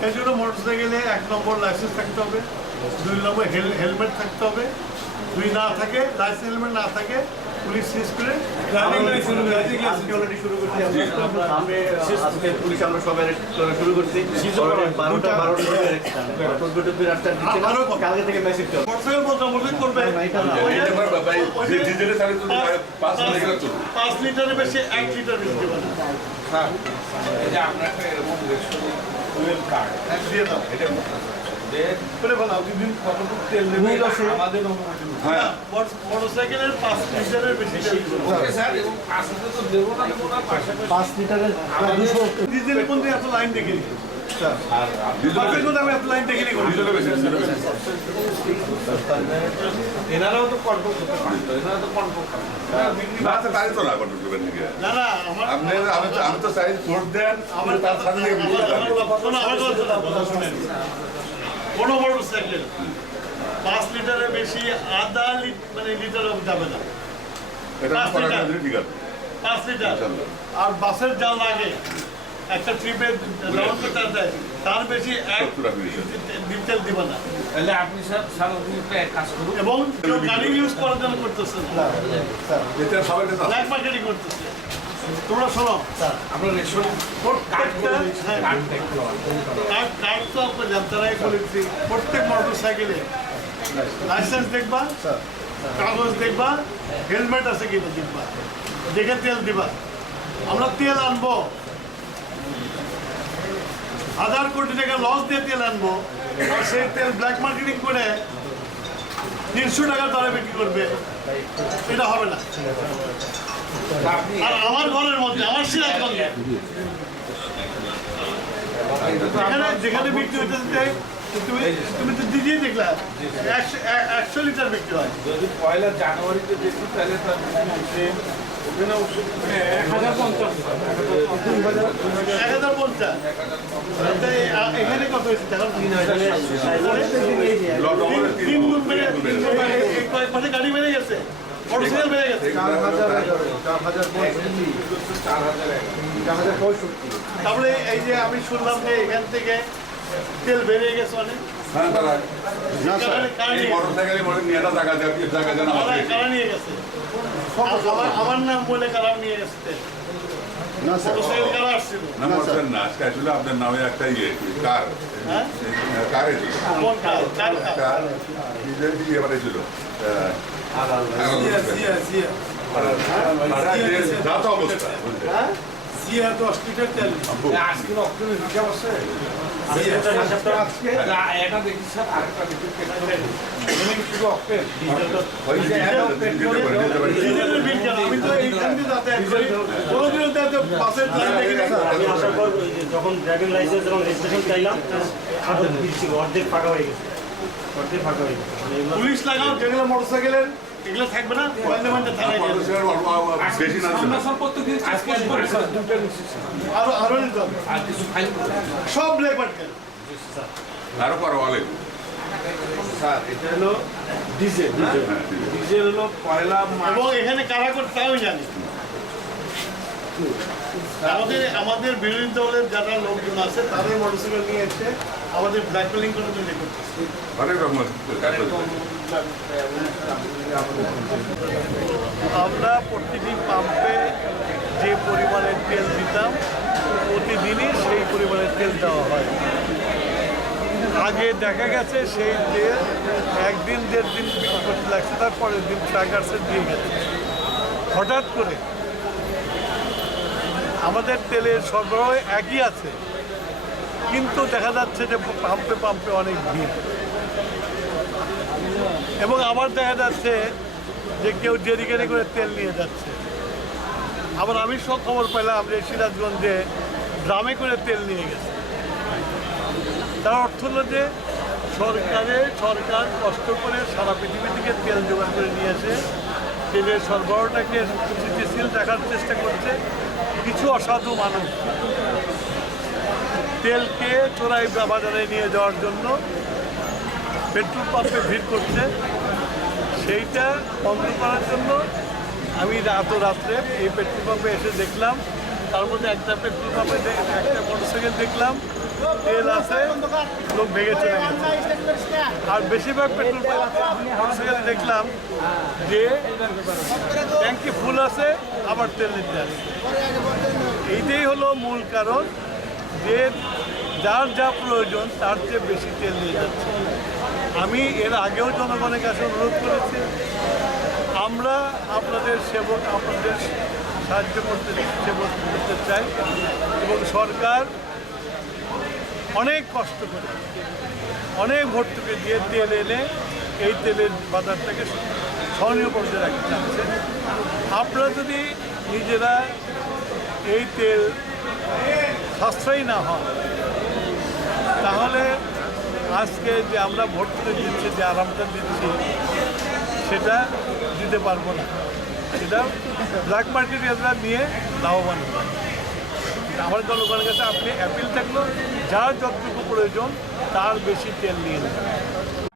সেই জন্য মোটরসাইকেলে 1 নম্বর লাইসেন্স থাকতে হবে, 2 নম্বর হেলমেট থাকতে হবে, 2 না থাকে লাইসেন্স হেলমেট না থাকে পুলিশ সিজ করে অলরেডি শুরু করছি আমরা আজকে পুলিশ আমরা সবাই শুরু করছি 12টা কালকে থেকে মেসেজ মোটরসাইকেল মোটামুটি করবে 5 লিটারের বেশি 1 লিটার বেশি দেবে না। আপনার একটা এরকম ফুয়েল কার্ড দিয়ে দাও করে বলো দিন কতটুকু তেল নেবে আমাদের মোটরসাইকেলের 5 লিটারের বেশি ওকে স্যার এবং 5 লিটার তো দেবো না 5 লিটারের 200 ডিজেলের মধ্যে এত লাইন দেখিনি আমি এত লাইন দেখিনি এনারাও তো কন্ট্রোল করতে পারতো, এনারা তো কন্ট্রোল না না আমি তো চাই ভোট দেন আমার তার সাথে কোনো মোটরসাইকেল 5 লিটারের বেশি আধা মানে লিটারও যাবে না। 5 লিটার আর বাসের যা লাগে একটা ট্রিপে রাউন্ড করতে দেয় তার বেশি 1 লিটার দিবে না। তাহলে আপনি স্যার এক কাজ করুন এবং কেউ গাড়ি ইউজ করার জন্য করতেছে না, ব্ল্যাক মার্কেটিং করতেছে। তোমরা শোনো আপনার রেশন কার্ড তো জানতারাই বলেছি প্রত্যেক মোটরসাইকেলে লাইসেন্স দেখবা, কাগজ দেখবা, হেলমেট আছে কিনা দেখবা, দেখে তেল দিবা। আমরা তেল আনবো 1000 কোটি টাকা লস দিয়ে তেল আনবো আর সেই তেল ব্ল্যাক মার্কেটিং করে 300 টাকার দরে বিক্রি করবে, এটা হবে না। আর আমার ঘরের মধ্যে আমার সিরাজগঞ্জে যেখানে বিক্রি হইতেছে তুমি তো দিদিই দেখলা 100 লিটার বিক্রি হয়। যদি 1 জানুয়ারিতে দেখি তাহলে তার ওখানে 1050 এখানে কত হয়েছে 3 গুণ বেড়ে কয়েক মাসে গাড়ি বেড়ে গেছে, মোটরসাইকেল বেড়ে গেছে 4065 তারপরে এই যে আমি শুনলাম যে এখান থেকে তেল বেরিয়ে গেছে অনেক কারা নিয়ে গেছে, আমার নাম বলে কারা নিয়ে গেছে তেল, মোটরসাইকেল কারা আসছিল আপনার নামে একটা ইয়ে কার কোন কার এবারে ছিল অবস্থা 10 লিটার তেল আজকে অক্টোবর হিসাব আছে এটা দেখি স্যার আরেকটা দেখি শুধু অক্টেন ডিজেলের বিল কেন? আমি তো এইখান দিয়ে যাতায়াত করি, কোনোদিনও তো বাসের লাইন দেখি না। আমি আশা করব যখন ড্রাইভিং লাইসেন্স এবং রেজিস্ট্রেশন চাইলাম অর্ধেক ফাঁকা হয়ে গেছে, অর্ধেক ফাঁকা হয়ে গেছে। পুলিশ লাগাও যেগুলো মোটরসাইকেলের এগুলো থাকবে না, পয়েন্টে থানায় আরো নিতে হবে সব লেবার আরো পরওয়ালে স্যার এটা হলো ডিজেল, ডিজেল হলো পয়লা এবং এখানে কারা করতে তাও জানি। আমাদের বিরোধী দলের যারা লোকজন আছে তাদের মোটরসাইকেল নিয়ে এসে আমাদের ব্ল্যাকমেলিং করে তৈরি করতেছে। আমরা প্রতিটি পাম্পে যে পরিমাণের তেল দিতাম প্রতিদিনই সেই পরিমাণের তেল দেওয়া হয়। আগে দেখা গেছে সেই তেল 1 দিন 1.5 দিন বিক্রি করতে লাগছে, তার পরের দিন ট্রাকার্সে দিয়ে গেছে। হঠাৎ করে আমাদের তেলের সরবরাহ একই আছে, কিন্তু দেখা যাচ্ছে যে পাম্পে পাম্পে অনেক ভিড়, এবং আবার দেখা যাচ্ছে যে কেউ জেরিকেনে করে তেল নিয়ে যাচ্ছে। আবার আমি সব খবর পেলাম যে সিরাজগঞ্জে ড্রামে করে তেল নিয়ে গেছে। তার অর্থ হলো যে সরকার কষ্ট করে সারা পৃথিবী থেকে তেল জোগাড় করে নিয়ে এসে তেলের সরবরাহটাকে স্থিতিশীল রাখার চেষ্টা করছে। কিছু অসাধু মানুষ তেলকে চোরাই বাজারে নিয়ে যাওয়ার জন্য পেট্রোল পাম্পে ভিড় করছে। সেইটা বন্ধ করার জন্য আমি রাত্রে এই পেট্রোল পাম্পে এসে দেখলাম, তার মধ্যে একটা পেট্রোল পাম্পে একটা মোটরসাইকেল দেখলাম তেল আছে লোক ভেঙে চলে গেছে। আর বেশিরভাগ পেট্রোল পাম্পে দেখলাম যে ট্যাঙ্কি ফুল আছে আবার তেল নিতে আসে। এইটাই হলো মূল কারণ যে যার যা প্রয়োজন তার চেয়ে বেশি তেল নিয়ে যাচ্ছে। আমি এর আগেও জনগণের কাছে অনুরোধ করেছি, আমরা আপনাদের সেবক, আপনাদের সাহায্য করতে চাই এবং সরকার অনেক কষ্ট করে অনেক ভর্তুকি দিয়ে তেল এনে এই তেলের বাজারটাকে সহনীয় পর্যায়ে রাখতে চাচ্ছে। আপনারা যদি নিজেরা এই তেল সাশ্রয়ী না হয় তাহলে আজকে যে আমরা ভর্তুকি দিচ্ছি, যে আরামটা দিচ্ছি সেটা দিতে পারবো না। সেটা ব্ল্যাক মার্কেটিয়াররা নিয়ে লাভবান হবে। আমার জনগণের কাছে আপনি অ্যাপিল থাকলো, যার যতটুকু প্রয়োজন তার বেশি তেল নিয়ে নেবেন।